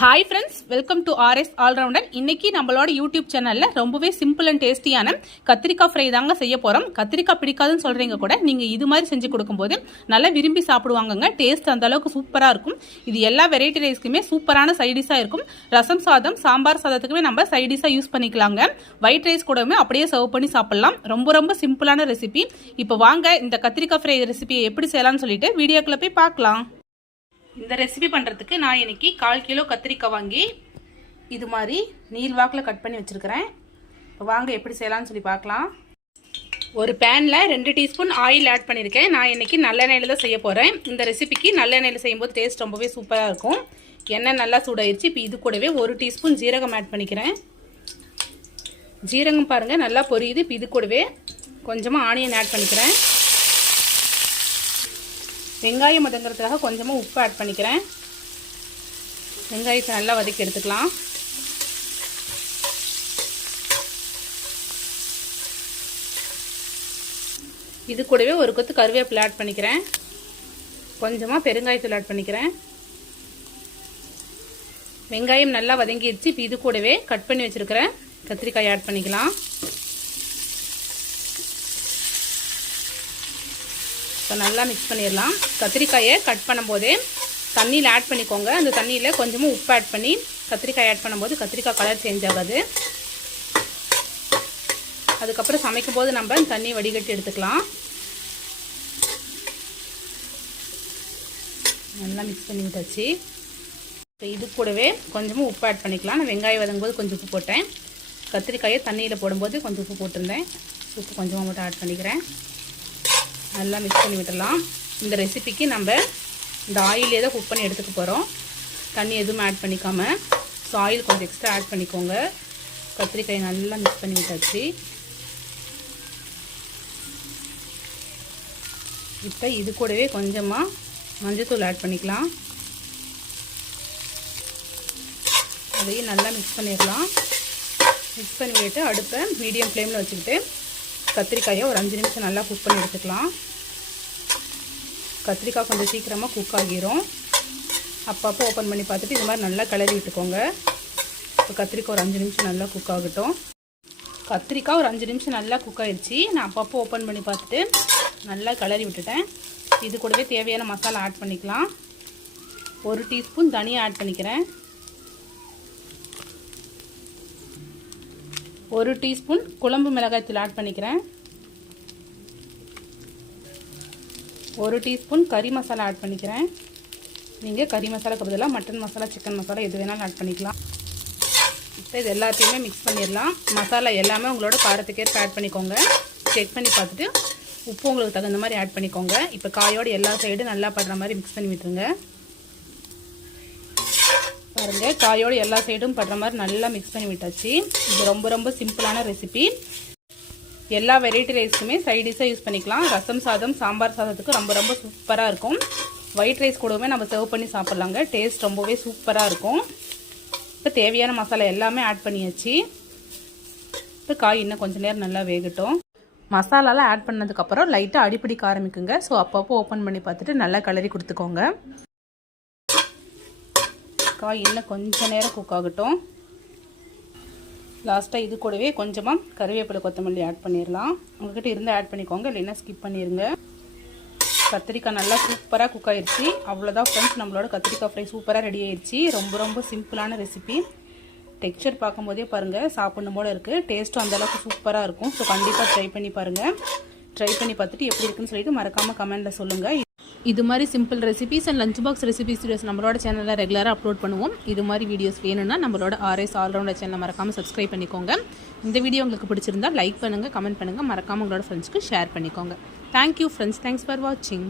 Hi friends, welcome to RS all rounder. இன்னைக்கு நம்மளோட YouTube சேனல்ல ரொம்பவே சிம்பிள் அண்ட் டேஸ்டியான கத்திரிக்காய் ஃப்ரை தாங்க செய்ய போறோம். கத்திரிக்காய் பிடிக்காதுன்னு சொல்றீங்க கூட நீங்க இது மாதிரி செஞ்சு கொடுக்கும்போது நல்லா விரும்பி சாப்பிடுவாங்கங்க. டேஸ்ட் அந்த அளவுக்கு சூப்பரா இருக்கும். இது எல்லா வெரைட்டி ரைஸ்க்குமே சூப்பரான சைடிஷா இருக்கும். ரசம் சாதம், சாம்பார் சாதத்துக்குமே நம்ம சைடிஷா யூஸ் பண்ணிக்கலாங்க. ஒயிட் ரைஸ் கூடவே அப்படியே சர்வ் பண்ணி சாப்பிடலாம். ரொம்ப ரொம்ப சிம்பிளான ரெசிபி. இப்போ வாங்க இந்த கத்திரிக்காய் ஃப்ரை ரெசிபியை எப்படி செய்யலாம்னு சொல்லிட்டு வீடியோக்குள்ள போய் பார்க்கலாம். இந்த ரெசிபி பண்ணுறதுக்கு நான் இன்னைக்கு 1/4 கிலோ கத்திரிக்காய் வாங்கி இது மாதிரி நீள்வாக்கில் கட் பண்ணி வச்சுருக்கிறேன். வாங்க எப்படி செய்யலாம்னு சொல்லி பார்க்கலாம். ஒரு பேனில் 2 டீஸ்பூன் ஆயில் ஆட் பண்ணியிருக்கேன். நான் இன்னைக்கு நல்லெண்ணெயில் தான் செய்ய போகிறேன். இந்த ரெசிபிக்கு நல்லெண்ணெயில் செய்யும்போது டேஸ்ட் ரொம்பவே சூப்பராக இருக்கும். எண்ணெய் நல்லா சூடாயிருச்சு. இப்போ இது கூடவே 1 டீஸ்பூன் ஜீரகம் ஆட் பண்ணிக்கிறேன். ஜீரகம் பாருங்கள் நல்லா பொரியுது. இப்போ இது கூடவே கொஞ்சமாக ஆனியன் ஆட் பண்ணிக்கிறேன். வெங்காயம் வதங்கிறதுக்காக கொஞ்சமாக உப்பு ஆட் பண்ணிக்கிறேன். வெங்காயத்தை நல்லா வதக்கி எடுத்துக்கலாம். இது கூடவே ஒரு கொத்து கருவேப்பிலை ஆட் பண்ணிக்கிறேன். கொஞ்சமாக பெருங்காயத்தூள் ஆட் பண்ணிக்கிறேன். வெங்காயம் நல்லா வதங்கிடுச்சு. இப்போ இது கூடவே கட் பண்ணி வச்சுருக்கிறேன் கத்திரிக்காய் ஆட் பண்ணிக்கலாம். இப்போ நல்லா மிக்ஸ் பண்ணிடலாம். கத்திரிக்காயை கட் பண்ணும்போதே தண்ணியில் ஆட் பண்ணிக்கோங்க. அந்த தண்ணியில் கொஞ்சமாக உப்பு ஆட் பண்ணி கத்திரிக்காய் ஆட் பண்ணும்போது கத்திரிக்காய் கலர் சேஞ்ச் ஆகாது. அதுக்கப்புறம் சமைக்கும் போது நம்ம தண்ணி வடிகட்டி எடுத்துக்கலாம். நல்லா மிக்ஸ் பண்ணி விட்டாச்சு. இப்போ இது கூடவே கொஞ்சமாக உப்பு ஆட் பண்ணிக்கலாம். நான் வெங்காயம் வதங்கும்போது கொஞ்சம் உப்பு போட்டேன். கத்திரிக்காயை தண்ணியில் போடும்போது கொஞ்சம் உப்பு போட்டிருந்தேன். உப்பு கொஞ்சமாக மட்டும் ஆட் பண்ணிக்கிறேன். நல்லா மிக்ஸ் பண்ணி விட்டுடலாம். இந்த ரெசிபிக்கு நம்ம இந்த ஆயிலே தான் குக் பண்ணி எடுத்துக்க போகிறோம். தண்ணி எதுவும் ஆட் பண்ணிக்காமல். ஸோ ஆயில் கொஞ்சம் எக்ஸ்ட்ரா ஆட் பண்ணிக்கோங்க. கத்திரிக்காய் நல்லா மிக்ஸ் பண்ணி விட்டாச்சு. இப்போ இது கூடவே கொஞ்சமாக மஞ்சள்தூள் ஆட் பண்ணிக்கலாம். அதையும் நல்லா மிக்ஸ் பண்ணிடலாம். மிக்ஸ் பண்ணிவிட்டு அடுப்பை மீடியம் ஃப்ளேமில் வச்சுக்கிட்டு கத்திரிக்காயை ஒரு 5 நிமிஷம் நல்லா குக் பண்ணி எடுத்துக்கலாம். கத்திரிக்காய் கொஞ்சம் சீக்கிரமாக குக் ஆகிரும். அப்பப்போ ஓப்பன் பண்ணி பார்த்துட்டு இது மாதிரி நல்லா கிளறி விட்டுக்கோங்க. இப்போ கத்திரிக்காய் ஒரு 5 நிமிஷம் நல்லா குக் ஆகட்டும். கத்திரிக்காய் ஒரு 5 நிமிஷம் நல்லா குக் ஆகிடுச்சு. நான் அப்பப்போ ஓப்பன் பண்ணி பார்த்துட்டு நல்லா கிளறி விட்டுட்டேன். இது கூடவே தேவையான மசாலா ஆட் பண்ணிக்கலாம். 1 டீஸ்பூன் தனியா ஆட் பண்ணிக்கிறேன். 1 டீஸ்பூன் குழம்பு மிளகாய்த்தூள் ஆட் பண்ணிக்கிறேன். 1 டீஸ்பூன் கறி மசாலா ஆட் பண்ணிக்கிறேன். நீங்கள் கறி மசாலாக்கு பதிலாக மட்டன் மசாலா, சிக்கன் மசாலா எது வேணாலும் ஆட் பண்ணிக்கலாம். இப்போ இது எல்லாத்தையுமே மிக்ஸ் பண்ணிடலாம். மசாலா எல்லாமே உங்களோட காரத்துக்கேற்ப ஆட் பண்ணிக்கோங்க. செக் பண்ணி பார்த்துட்டு உப்பு உங்களுக்கு தகுந்த மாதிரி ஆட் பண்ணிக்கோங்க. இப்போ காயோடு எல்லா சைடும் நல்லா படுற மாதிரி மிக்ஸ் பண்ணி விட்டுருங்க. பாருங்கள், காயோடு எல்லா சைடும் படுற மாதிரி நல்லா மிக்ஸ் பண்ணி விட்டாச்சு. இது ரொம்ப ரொம்ப சிம்பிளான ரெசிபி. எல்லா வெரைட்டி ரைஸ்க்குமே சைடிஷாக யூஸ் பண்ணிக்கலாம். ரசம் சாதம், சாம்பார் சாதத்துக்கு ரொம்ப ரொம்ப சூப்பராக இருக்கும். ஒயிட் ரைஸ் கூடவே நம்ம சர்வ் பண்ணி சாப்பிட்லாங்க. டேஸ்ட் ரொம்பவே சூப்பராக இருக்கும். இப்போ தேவையான மசாலா எல்லாமே ஆட் பண்ணியாச்சு. இப்போ காய் இன்னும் கொஞ்சம் நேரம் நல்லா வேகட்டும். மசாலாலாம் ஆட் பண்ணதுக்கப்புறம் லைட்டாக அடிப்பிடிக்க ஆரம்பிக்குங்க. ஸோ அப்பப்போ ஓப்பன் பண்ணி பார்த்துட்டு நல்லா கிளறி கொடுத்துக்கோங்க. காய் இன்னும் கொஞ்சம் நேரம் குக் ஆகட்டும். லாஸ்ட்டாக இது கூடவே கொஞ்சமாக கருவேப்பிலை, கொத்தமல்லி ஆட் பண்ணிடலாம். உங்கள்கிட்ட இருந்தால் ஆட் பண்ணிக்கோங்க, இல்லைன்னா ஸ்கிப் பண்ணிடுங்க. கத்திரிக்காய் நல்லா சூப்பராக குக் ஆகிடுச்சு. அவ்வளோதான் ஃப்ரெண்ட்ஸ், நம்மளோட கத்திரிக்காய் ஃப்ரை சூப்பராக ரெடி ஆயிடுச்சு. ரொம்ப ரொம்ப சிம்பிளான ரெசிபி. டெக்ஸ்சர் பார்க்கும்போதே பாருங்கள் சாப்பிடணும் போல இருக்குது. டேஸ்ட்டும் அந்தளவுக்கு சூப்பராக இருக்கும். ஸோ கண்டிப்பாக ட்ரை பண்ணி பாருங்கள். ட்ரை பண்ணி பார்த்துட்டு எப்படி இருக்குன்னு சொல்லிட்டு மறக்காமல் கமெண்ட்டில் சொல்லுங்கள். இது மாதிரி simple recipes and lunch box recipes videos நம்மளோட சேனலில் ரெகுலராக அப்லோட் பண்ணுவோம். இது மாதிரி வீடியோஸ் வேணும்னா நம்மளோட RS ஆல்ரவுண்டர் சேனலை மறக்காமல் சப்ஸ்கிரைப் பண்ணிக்கோங்க. இந்த வீடியோ உங்களுக்கு பிடிச்சிருந்தா லைக் பண்ணுங்கள், கமெண்ட் பண்ணுங்கள், மறக்காமல் உங்களோட ஃப்ரெண்ட்ஸ்க்கு ஷேர் பண்ணிக்கோங்க. தேங்க்யூ ஃப்ரெண்ட்ஸ், தேங்க்ஸ் ஃபார் வாட்சிங்.